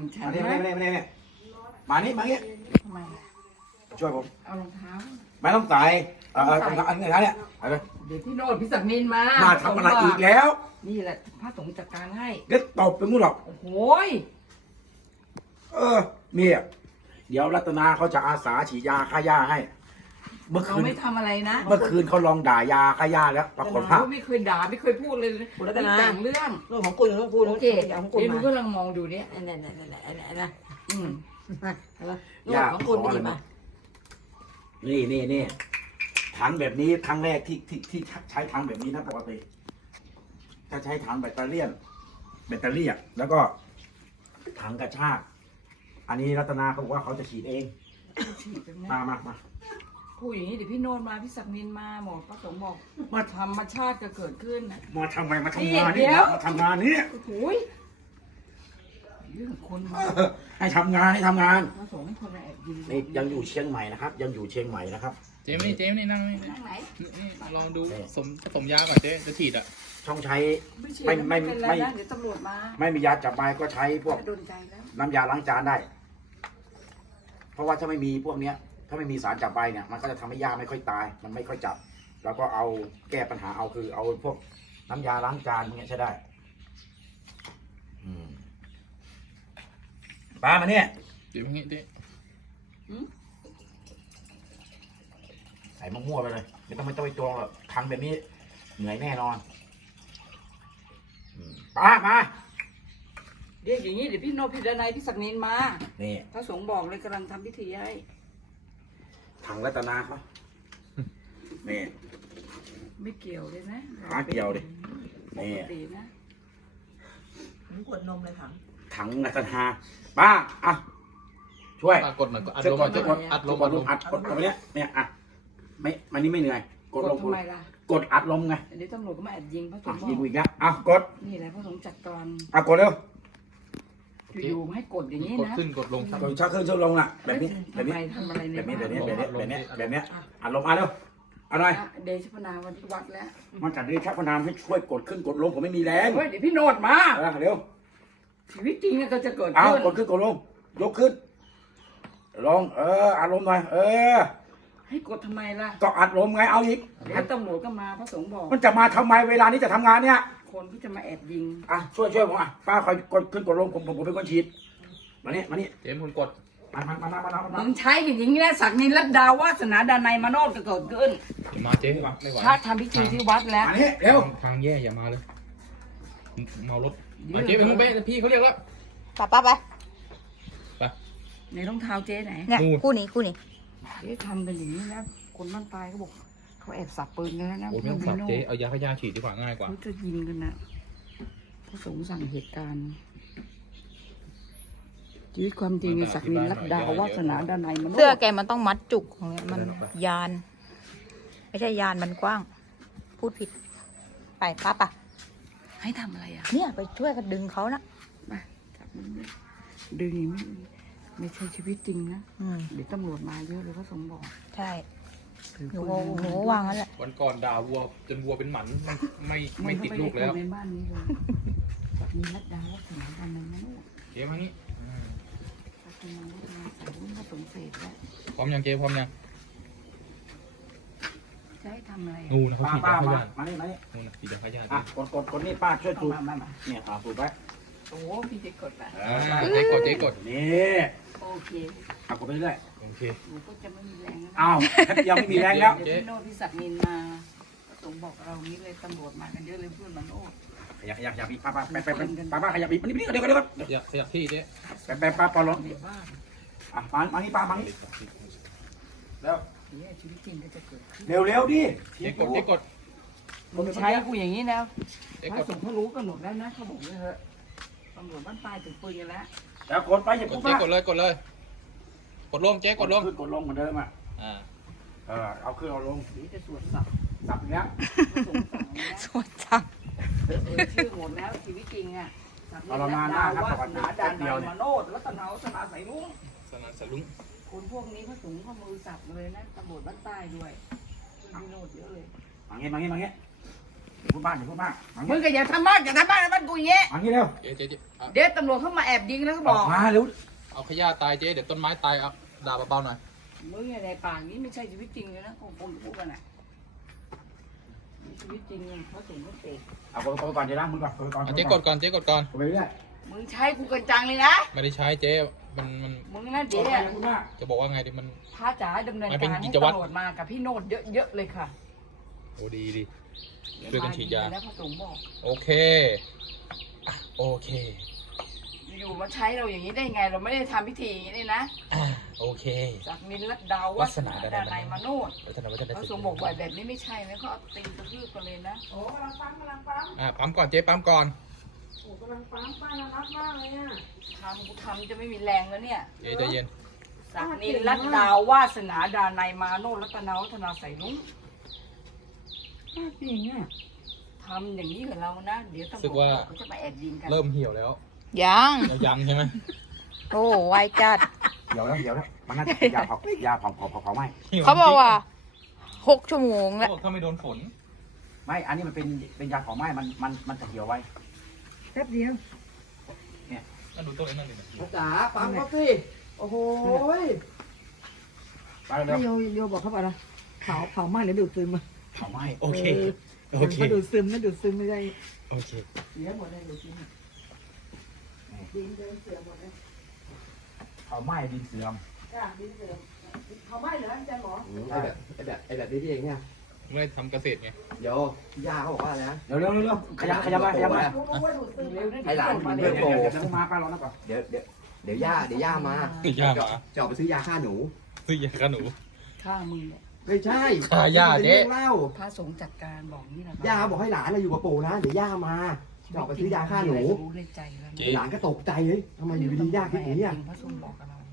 มาเนี่ยมาเนี่ยมาเนี่ยมาเนี่ยช่วยผมเารงเาไม่ต้องใส่อ่อรอันนี้นะเนี่ย เดี๋ยวพี่โนนพี่สักมินมา มาทำอะไรอีกแล้ว นี่แหละพระสงฆ์จัดการให้เด็กตบเป็นมู้หรอกโอ้โยเออเมียเดี๋ยวรัตนาเขาจะอาสาฉีดยาฆ่าย่าให้เมื่อคืนไม่ทําอะไรนะเมื่อคืนเขาลองด่ายาขย่าแล้วปรากฏภ่าไม่เคยด่าไม่เคยพูดเลยคุณรัตนาเรื่องเรื่องของคุณเรื่องของคุณโอเคเดี๋ยวคุณกำลังมองดูเนี้ยนั่นนั่นนั่นนั่นนั่นอืมอะไรของคุณนี่มานี่นี่นี่ถังแบบนี้ครั้งแรกที่ ที่ที่ใช้ถังแบบนี้นะปกติถ้าใช้ถังแบตเตอรี่แบตเตอรี่อ่ะแล้วก็ถังกระชากอันนี้รัตนาเขาบอกว่าเขาจะฉีดเอง มามามาคุยอย่างนี้เดี๋ยวพี่โนนมาพี่สักมินมาหมอประสงค์บอกมาธรรมชาติก็เกิดขึ้น มาทำไมมาทำงานนี่มาทำงานนี่โอ้ยคนให้ทํางานให้ทํางานประสงค์คนแอบยืนนี่ยังอยู่เชียงใหม่นะครับ ยังอยู่เชียงใหม่นะครับ เจมี่เจมี่นี่นั่งไหนลองดูสมสมยาก่อนเจ๊จะฉีดอ่ะต้องใช้ไม่ไม่ไม่ไม่ไม่มียาจับไปก็ใช้พวก น้ํายาล้างจานได้ เพราะว่าถ้าไม่มีพวกเนี้ยถ้าไม่มีสารจับใบเนี่ยมันก็จะทำให้หญ้าไม่ค่อยตาย มันไม่ค่อยจับ แล้วก็เอาแก้ปัญหาเอาคือ เอาพวกน้ำยาล้างจานเงี้ยใช่ได้ปลามาเนี่ยดิบงี้ดิใส่มะม่วงไปเลยไม่ต้องไม่ต้องไปตวงหรอกทังแบบนี้ เหนื่อยแน่นอนปลามาเรียกอย่างนี้เดี๋ยวพี่โนพี่ดนายพี่สักนินมานี่พระสงฆ์บอกเลยกำลังทำพิธีให้ถังรัตนาเขาเนี่ยไม่เกี่ยวเลยนะอาะเกี่ยวดิเนี่ยผมกดนมเลยถัง ถังรัตนาป้า อ่ะ ช่วยกดหน่อยกดอัดลมาจะกดอัดลมาลอัดกดตรงนี้เนี่ย อ่ะ ไม่ไม่นี่ไม่เหนื่อย กดลทำไมล่ะ กดอัดลมไง เดี๋ยวตำรวจก็มาแอบยิงเพราะสงฆ์ยิงอีกแล้ว อ่ะ กด นี่แหละพระสงฆ์จัดตอน อ่ะ กดเร็วอยู่ให้กดอย่างนี้นะกดขึ้นกดลงกดชักขึ้นชักลงอ่ะแบบนี้แบบนี้ทำอะไรแบบนี้แบบนี้แบบนี้แบบนี้แบบนี้ อัดลมา่ะเร็วอะไรเดชพนามวันที่วัดแล้วมนจัดเดชพนามให้ช่วยกดขึ้นกดลงผมไม่มีแรงเดี๋ยวพี่โนดมาเร็ว ชีวิตจริงก็จะเกิดเอากดขึ้นกดลงยกขึ้น ลองเอออารมณ์หน่อยเออ ให้กดทำไมล่ะก็อัดลมไงเอาอีกแล้วตำรวจก็มาพระสงฆ์บอก มันจะมาทำไมเวลานี้จะทำงานเนี่ยคนที่จะมาแอบยิงอ่ะช่วยช่วยผมอ่ะป้าคอยกดขึ้นกดลงผมผมเป็นคนฉีดมาเนี้ยมาเนี้ยเจมคนกด มามามามามึงใช้กับหญิงแล้วสักนินรดาวาสนาดานัยมาโนดก็เกิดขึ้นมาเจ๊ไม่ไหวถ้าทำพิธีที่วัดแล้วมาเนี้ยเร็วทางแย่อย่ามาเลยเมารถมาเจ๊ไปมึงไปพี่เขาเรียกแลาวป้าป้าไปไปในรองเท้าเจ๊ไหนเนี่ยคู่นี้คู่นี้เจ๊ทำกันอย่างนี้แล้วคนมั่นตายก็บอกาแอบสับปืนแล้วนะโอ้ยไม่สับเจ๊เอายาขยาฉีดดีกว่า ง่ายกว่าจะยิงกันนะผู้สงสั่งเหตุการณ์ยึดความจริงในศักดิ์นรักดาวาสนาด้านในเสื้อแกมันต้องมัดจุกของมันยาน ไม่ใช่ยานมันกว้าง พูดผิดไปปั๊บอ่ะให้ทำอะไรอ่ะ เนี่ยไปช่วยกันดึงเขานะมาดึงไม่ไม่ใช่ชีวิตจริงนะเดี๋ยวตำรวจมาเยอะเลยก็สมบอก ใช่โอ้โหวางนั่นแหละวันก่อนด่าวัวจนวัวเป็นหมัน ไม่ไม่ติดลูกแล้ว มีรัดดาวขนาดนั้นนะเกมนี้พร้อมยังเจพร้อมยังจะให้ทำอะไรนูนะเขาปีกจับขยันมาเนี่ยมาเนี่ยนูนะปีกจับขยันอ่ะ กดกดกดนี่ป้าช่วยจูบเนี่ยขาจูบไป โอ้พี่เจ๊กดแล้วเจ๊กดเจ๊กดนี่โอเคเอากไปเรื่อยโอเคนก็จะไม่มีแรงแล้วอ้าวยังไม่มีแรงแล้วพี่โน้ตพิ่ศักดินมาสงบอกเรานี้เลยตำรวจมากันเยอะเลยเพื่อนมันโอ้ขยับขยับขยับไปไปไปะไปไปไปขยับีปนี่นี่เดี๋ยวเดี๋ยวขยับขยับที่เด้ไปไปไปปอลงอ่ะมามานี่ปามานี่แล้วชีร็จเร็วเร็วดิเด็กกดเด็กกดมึงใช้กูอย่างนี้แล้วเด็ส่งเขารู้กันหมดแล้วนะเขาบอกเลยเหอะตำรวจบ้านปลายถึงปืนแล้วเจ๊กดไปอย่าปุ๊บนะกดเลยกดเลย กดลงเจ๊กดลงขึ้กดลงเหมือนเดิมอ่ะอ่าเออเอาคือเอาลงนี่จะสวดสับสับเนี้ยสวดสับชื่อหมดแล้วชีวิตจริงไงประมาณนั้าครับสวดนาเดียวเนี่ยโนดรัตนาสนาใสลุงสนาใสลุงคนพวกนี้เขาสูงเขามือสับเลยนะตำรวจบ้านใต้ด้วยมีโนดเยอะเลยมาเงี้ยมาเงี้ยมาเงี้ยพูดมากอย่พูดมากมึงก็อย่าทำมากอย่าทำมากนะบ้านกูเงี้ยอันนี้เร็วเจ๊เจ๊เดี๋ยวตำรวจเข้ามาแอบยิงแล้วก็บอกมาเร็วเอาขยะตายเจ๊เดี๋ยวต้นไม้ตายเอาดาบเบาๆหน่อย มึงอย่าในป่านี้ไม่ใช่ชีวิตจริงเลยนะคงคงพูกันแหะชีวิตจริงเขาเจงเขาเก่งเอากดก่อนเจ๊นะมึงก่อนเจ๊กดก่อนเจ๊กดก่อนไปเรื่อยมึงใช้กูกันจังเลยนะ ไม่ได้ใช้เจ๊ มันมันมึงนั่นเจ๊จะบอกว่าไงดิมันพระจ๋าดำเนินการตำรวจมากับพี่โนดเยอะๆเลยค่ะโอ้ดีดีช่วยกันฉีดยาโอเคโอเคอยู่มาใช้เราอย่างนี้ได้ไงเราไม่ได้ทำพิธีนี่นะโอเคจากมินลัดดาววัฒนาดานายมานูดวัฒนาวัฒนาสมบกไหวแบบนี้ไม่ใช่ไหมเขาตีกระพือกันเลยนะโอ้กำลังปั๊มกำลังปั๊มอ่าปั๊มก่อนเจ๊ปั๊มก่อนโอ้กำลังปั๊มป้านรักมากเลยอ่ะทำกูทำจะไม่มีแรงแล้วเนี่ยเจ๊ใจเย็นจากมินลัดดาววัฒนาดานายมานูดวัฒนาวัฒนาใส่ลุงจรทำอย่างนี้กับเรานะเดี๋ยวต้อว่าเริ่มเหี่ยวแล้วยังยังใช่ไหมโอ้ไวจัดเดี๋ยวแล้วเดี๋ยวแล้วมันน่าจะยาเผายาเผาเผาเผาไหมเขาบอกว่าหกชั่วโมงแล้วถ้าไม่โดนฝนไม่อันนี้มันเป็นเป็นยาเผาไหมมันมันมันจะเหี่ยวไวแค่เดียวเนี่ยมาดูตัวเองนั่นเลยนาจ๋าปั๊มก็สิโอ้โหไปเล็วเรยวบอกเขาไปนะเผาเผาไหมเีรยอดูดซึมมาผาไหมโอเคโอเคมาดูซึมมาดูซึมไม่ได้โอเคเสียหมดเลยดูซึมดินเสื่อมหมดเลยผาไหมดินเสื่อมค่ดินเสื่อมเผาไหมเหรออาจารย์หมอไอแบบไอแบบไอแบบนี้เองเนี่ยไม่ได้ทำเกษตรไงเดี๋ยวยาเขาบอกว่าอะไรนะเดี๋ยวเร็วๆขยับขยับไปขยับไปห้หลานเดี๋ยวโตมาป้าร้อนนะก่อนเดี๋ยวเดี๋ยวเดี๋ยวย่าเดี๋ยวย่ามายามาจะออกไปซื้อยาฆ่าหนูซื้อยาฆ่าหนูฆ่ามือม่ใช่ขายาเด็กเล่าพระสงฆ์จัดการบอกนี่นะย่าบอกให้หลานเราอยู่กับปู่นะเดี๋ยวย่ามาเอาไปซื้อยาฆ่าหนูหลานก็ตกใจเลยทำไมอยู่ดีๆยากแค่ไหนเนี่ย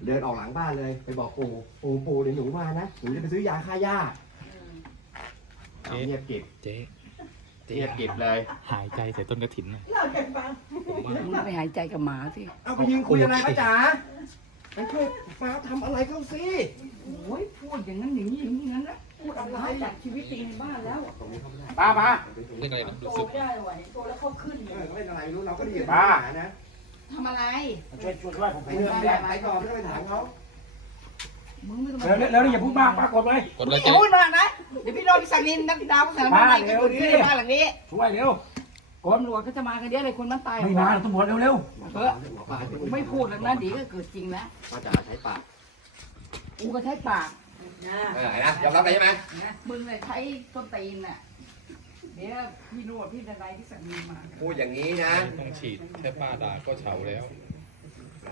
เดินออกหลังบ้านเลย ไปบอกปู่โอ้ปู่เดี๋ยวหนูมานะหนูจะไปซื้อยาฆ่าย่าเงียบเก็บเจ๊เง็บเก็บเลยหายใจใส่ต้นกระถิ่นเราเก็ไปหายใจกับหมาสิเอาไปยิงคุยอะไรป้าจ๋าไปช่วยป้าทำอะไรเขาสิโ้พูดอย่างนั้นอย่างนี้อย่างนี้นั้นนะพูดอะไรจากชีวิตจริงในบ้านแล้วป้าป้าโตไม่ได้วะเหนแล้วเขาขึ้นเล่นอะไรรู้เราก็เหทำอะไรย่วงไม้ไปอนไมแล้วแล้วอย่าพูดมากปากดไปกดเลยจ้ะพูดมากนะเดี๋ยวพี่รอพี่สังนินนักดาวพี่สังนินมาเร็วดิมาหลังนี้ช่วยเร็วกรมหลวงก็จะมากันเดียอะเลยคนมันตายไม่มาตำรวจเร็วเร็วเอไม่พูดแล้วนะดีก็เกิดจริงนะป้าจ๋าใช้ปากกูก็ใช้ปากนะยอมรับได้ใช่ไหมมึงเลยใช้ต้นตีนอ่ะเดี๋ยวพี่นวดพี่อะไรที่สั่งมีมาพูดอย่างนี้นะต้องฉีดแค่ป้าด่าก็เฉาแล้ว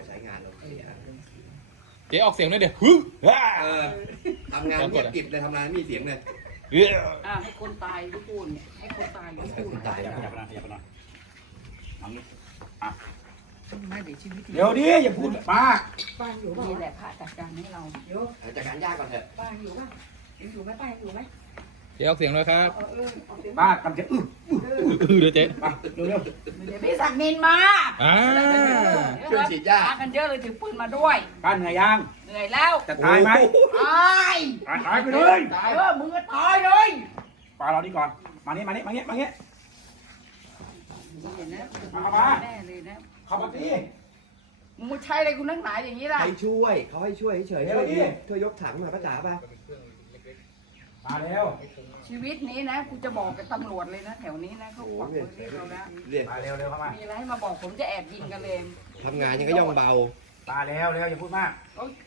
ใช้งานแล้วเจ๊ออกเสียงหน่ยเดี๋ยวฮึ่ทำงานเงียบกิบเลยทำงานมีเสียงเลยให้คนตายทุกคนให้คนตายทุกคนตายอย่าไปนนอย่าไปนะทำนี้อ่ะเดี๋ยวดิอย่าพูดป้าป้าอยู่ป่ะนี่แหละพระจัดการให้เรา เดี๋ยวจัดการยากก่อนเถอะป้าอยู่บ้าะเห็อยู่ไหมป้าอยู่ไหมเดี๋ยวเสียงเลยครับป้ากำจะอื้ออื้อือเดี๋ยวเจ๊ป้าเดี๋ยวเดี๋ยวไม่สั่งมินมาอ่าช่วยฉีดยาป้ากันเยอะเลยถือปืนมาด้วยป้าเหนื่อยยังเหนื่อยแล้ว จะตายไหมตายตายไปเลยตายเออมือตายเลยป้าราดีก่อน มาเนี้ยมาเนี้ยมาเนี้ยมาเนี้ยมาป้าแม่เลยนะขับมาพี่มูงใช่อะไรกูนั่งหนาอย่างนี้ล่ะให้ช่วยเขาให้ช่วยเฉยเฉยเธอยกถังมาป้าจ๋าป่ะมาแล้ว ชีวิตนี้นะกูจะบอกกับตำรวจเลยนะ แถวนี้นะเขาหวังที่เราแล้วมาเร็วเร็วเข้ามามีอะไรให้มาบอกผมจะแอบยิงกันเลยทำงานยังก็ย่องเบา ตาแล้วแล้วอย่าพูดมาก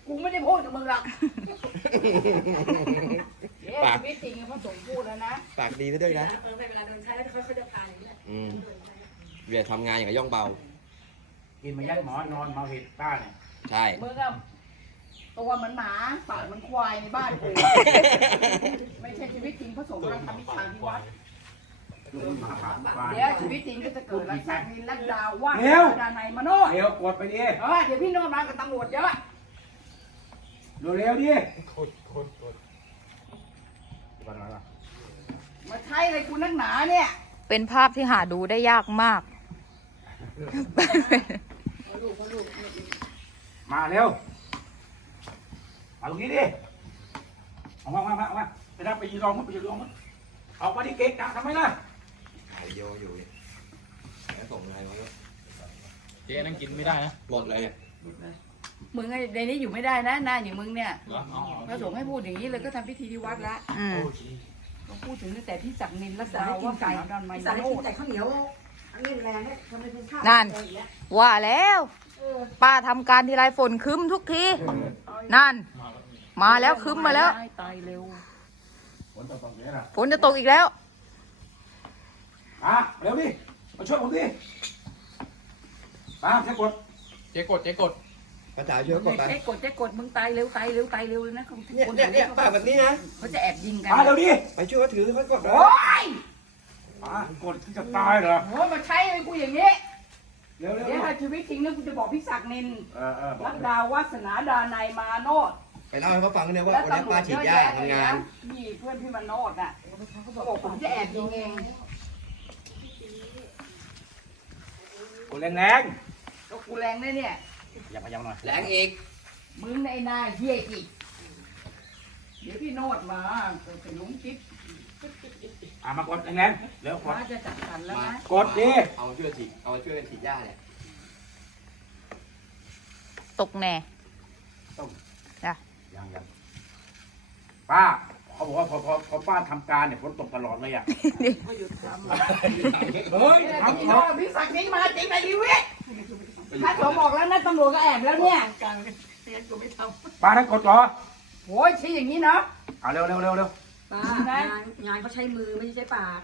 กูไม่ได้พูดกับมึงหรอกปากไม่จริงเพราะสมพูดแล้วนะ ปากดีซะด้วนะเออเวลาโดนใช้เขาเขาจะพาอย่างเงี้ยอืมเรียนทำงานอย่างก็ย่องเบาินมายัดหมอนอนมาเห็ดบ้านใช่เมื่อกตัวมันหมาปากมันควายในบ้านกูไม่ใช่ชีวิตจริงผสมร่างทำมิชางทีวัดเดี๋ยวชีวิตจริงก็จะเกิดลักชาตินลักดาวว่าเดานไนมโนเดี๋ยวกดไปดิเดี๋ยวพี่นอนมานกับตำรวจเยอะดูเร็วดิมาใช่เลยคุณนักหนาเนี่ยเป็นภาพที่หาดูได้ยากมากมาเร็วมาตรงนี้ดิออกมามามาไปได้ไปยืนรอมึงไปยืนรอมึงออกมาดิเก๊กนะทำไมล่ะายโยอยู่ดิแล้วส่งไงวะเจ๊นั่งกินไม่ได้นะ หมดเลยมึงในนี้อยู่ไม่ได้นะนาอย่างมึงเนี่ยพระสงฆ์ให้พูดอย่างนี้เลยก็ทำพิธีที่วัดละต้องพูดถึงแต่ที่สักนินรัศดาว่าไก่ดอนไม้ใส่ข้าวเหนียวนินแรงเนี่ยทำไมเป็นข้าวนั่น ว่าแล้วป้าทําการทีไรฝนคึ้มทุกที นั่น มาแล้วคึ้มมาแล้ว ฝนจะตกอีกแล้วอะเร็วดิ มาช่วยผมดิป้าเจ๊กดเจ๊กดเจ๊กดกระจายเยอะกดไปเจ๊กดเจ๊กด มึงตายเร็วตายเร็วตายเร็วเลยนะคุเนี่ยเนี่ยป้าแบบนี้นะเขาจะแอบยิงกันอะเร็วดิไปช่วยเขาถือเขาก่อนโอ้ยอะกดจะตายเหรอโอ้มาใช้เลยกูอย่างนี้เดี๋ยวให้ชีวิตจริงนี่ยคุณจะบอกพิศักนินรักดาวัสนาดานายมาโนดไปเล่าให้เขาฟังเนี่ยว่าคนนี้มาฉีดยาทำงานมีเพื่อนพี่มาโนดอ่ะเขาบอกผมจะแอบยิงเองกูแรงแรงก็กูแรงเลยเนี่ยอย่าพยายามหน่อยแรงอีกมึงในนาเฮียอีกเดี๋ยวพี่โนดมาเป็ลุงจิ๊บอามากดแรงแรงแล้วกดกดดิเอาช่วยฉีเอาช่วยฉีดยาเลยตกแน่ตกจ้ะยังยังป้าเขาบอกว่าพอพอพอป้าทำการเนี่ยฝนตกตลอดเลยอ่ะเฮ้ยทำเหรอพี่สักนี้มาจริงไหมดิวิถ้าผมบอกแล้วนั่ตำรวจก็แอบแล้วเนี่ยกลางเรียนกูไม่ทำป้าทั้งกดจ่อโอ้ยชี้อย่างนี้เนาะเอาเร็วเร็วเร็วเร็วงานเขาใช้มือไม่ใช่ปาก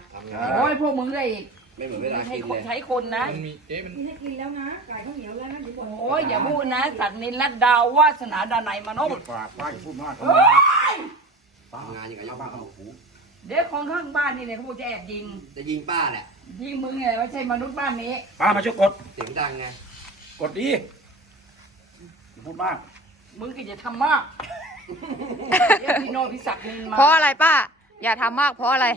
โอ้ยพวกมึงไดอีกไม่เหมือนเวลาใช้คนนะมีเจ๊มันให้กินแล้วนะไก่ข้าวเหนียวแล้วนะเี๋บอกโอ้ยอย่าพูดนะ สัตว์นินรัะดาววาสนาดานาโมนุษยปาก่ากพูดมากป้างานอย่างไรย่อบ้านเขาหูเด็กของข้างบ้านนี่เนี่ยเขาจะแอบยิง จะยิงป้าแหละยิงมึงไงไม่ใช่มนุษย์บ้านนี้ป้ามาช่วยกดเสียงดังไง กดดีพูดมาก มึงก็จะทำมากเพราะอะไรป้า อย่าทำมากเพราะอะไร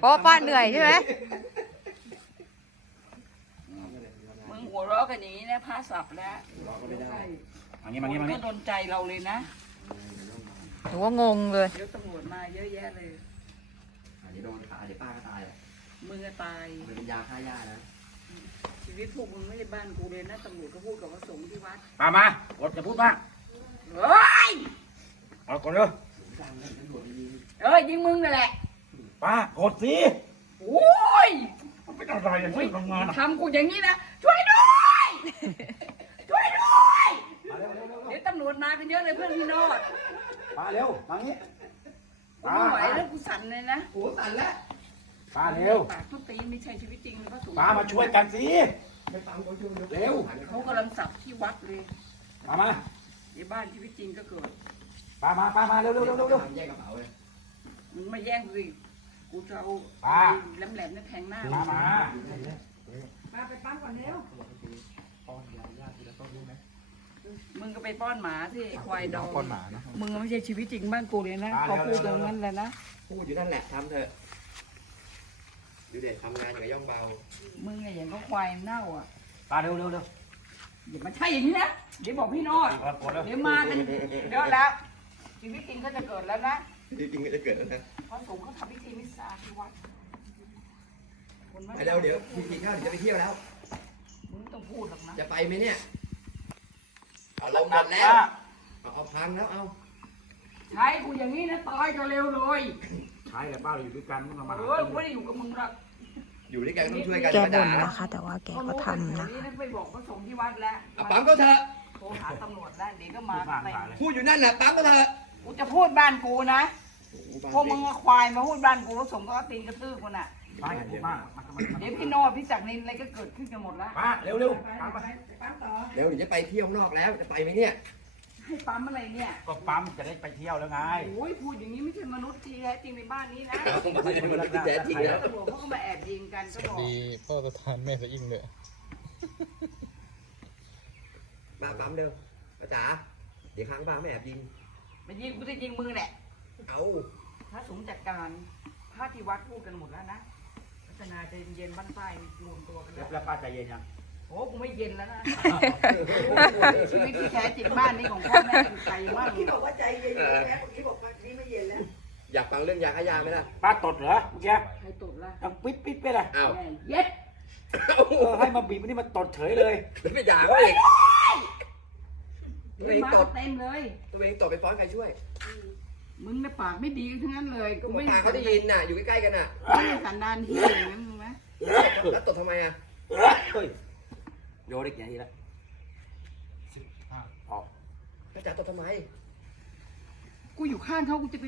เพราะป้าเหนื่อยใช่ไหมมึงหัวเราะกันอย่างนี้นะผ้าสับนะ้วเรม่งี้มางก็โดนใจเราเลยนะหัวงงเลยยอตำรวจมาเยอะแยะเลยอันนี้โดนขาเดี๋ยวป้าก็ตายมึงจะตายมันเป็นยาฆ่าหญ้านะชีวิตพวกมึงไม่ได้บ้านกูเลยนะตำรวจก็พูดกับพระสงฆ์ที่วัดมามาอดจะพูดบ้างเฮ้ยเอาก่อนเด้อเอ้ยยิงมึงนั่นแหละป้ากดสิโอ้ย ไม่ได้อะไรช่วยทำงานทำกูอย่างนี้นะ ช่วยด้วย ช่วยด้วยเดี๋ยวตำรวจมากันเยอะเลยเพื่อนพี่นอดป้าเร็วมานี้ป้าไหวแล้วกูสั่นเลยนะโอ้สั่นแล้วป้าเร็วปากทุกตีไม่ใช่ชีวิตจริงมันก็ถูกป้ามาช่วยกันสิเร็วเขากำลังสับที่วัดเลยมาเดี๋ยวบ้านชีวิตจริงก็เกิดปมาปมาเร็วเร็วเร็วเร็วแย่งกระเป๋าเลยมึงมาแย่งกูสิกูจะเอาปาแหลมแหลมนี่แทงหน้า มามาปไปปั้มก่อนเร็วมึงก็ไปป้อนหมาที่ควายดองมานะมึงไม่ใช่ชีวิตจริงบ้านกูเลยนะเขาพูดตรงนั้นเลยนะพูดอยู่นั่นแหละทำเถอะอยู่เด็กทำงานอย่าย่องเบา มึงไงอย่างก็ควายเน่าอ่ะตาเร็วเร็วเร็วอย่ามาใช่อย่างนี้นะเดี๋ยวบอกพี่น้อยเดี๋ยวมากันเดี๋ยวแล้วีวิตจริงก็จะเกิดแล้วนะชีวิตจริงก็จะเกิดแล้วนะพระสงฆ์เขาทำพิธีมิสซาที่วัดไปแล้วเดี๋ยวพี่กินข้าวจะไปเที่ยวแล้วต้องพูดหรอกนะจะไปไหมเนี่ยเอาเรานับแล้วเอาพังแล้วเอาใช้กูอย่างนี้นะตายจะเร็วเลยใช่แต่บ้าเราอยู่ด้วยกันมึงมาเออไม่ได้อยู่กับมึงหรอกอยู่ด้วยกันต้องช่วยกันแกบ่นนะคะแต่ว่าแกก็ทำนะคะไปบอกพระสงที่วัดแล้วปั๊มก็เถอะโทรหาตำรวจแล้เดี๋ยวก็มาพูดอยู่นั่นแหละปั๊มก็เถอะกูจะพูดบ้านกูนะพวกมึงมาควายมาพูดบ้านกูแล้วสมก็ตีกระตืบคนอ่ะเดี๋ยวพี่โน้พี่จักรนินอะไรก็เกิดขึ้นกันหมดละป้าเร็วเร็วเดี๋ยวจะไปเที่ยวนอกแล้วจะไปไหมเนี่ยให้ปั๊มอะไรเนี่ยก็ปั๊มจะได้ไปเที่ยวแล้วไงโอ้ยพูดอย่างนี้ไม่ใช่มนุษย์ทีิงแท้จริงในบ้านนี้นะไม่ใช่มนุษย์แท้จริงแล้วเขาก็มาแอบยิงกันก็บอกพ่อจะทานแม่จะยิ่งเลยมาปั๊มเดิวป้าจ๋าเดี๋ยวค้างป้าไม่แอบยิงมันยิงกูจะยิงมือแหละเอาถ้าสมจัดการถ้าที่วัดพูดกันหมดแล้วนะพัฒนาจะเย็นบ้านใต้รวมตัวกันแล้วแล้วป้าจะเย็นยังโอ้กูไม่เย็นแล้วนะ ชีวิตที่แท้จริงบ้านนี้ของพ่อแม่ใครว่าที่บอกว่าใจเย็นแล้วที่บอกว่าที่ไม่เย็นแล้ว อยากฟังเรื่องยาขยะไหมล่ะป้าตดเหรอแกให้ตดละต้งปิดปิดไปละเอาเย็ดให้มาบีบนี่มาตดเฉยเลยไม่อยากเลยตัวเองตบเต็มเลย ตัวเองตบไปฟ้อนใครช่วย มึงในปากไม่ดีทั้งนั้นเลยกูไม่ปากเขาได้ยินน่ะอยู่ใกล้ๆกันอ่ะไม่สันดานเฮียงั้นมึงไหม แล้วตบทำไมอ่ะโยดอีกอย่งทีละสิบห้าอแล้วจะตบทำไม กูอยู่ข้างเขากูจะไป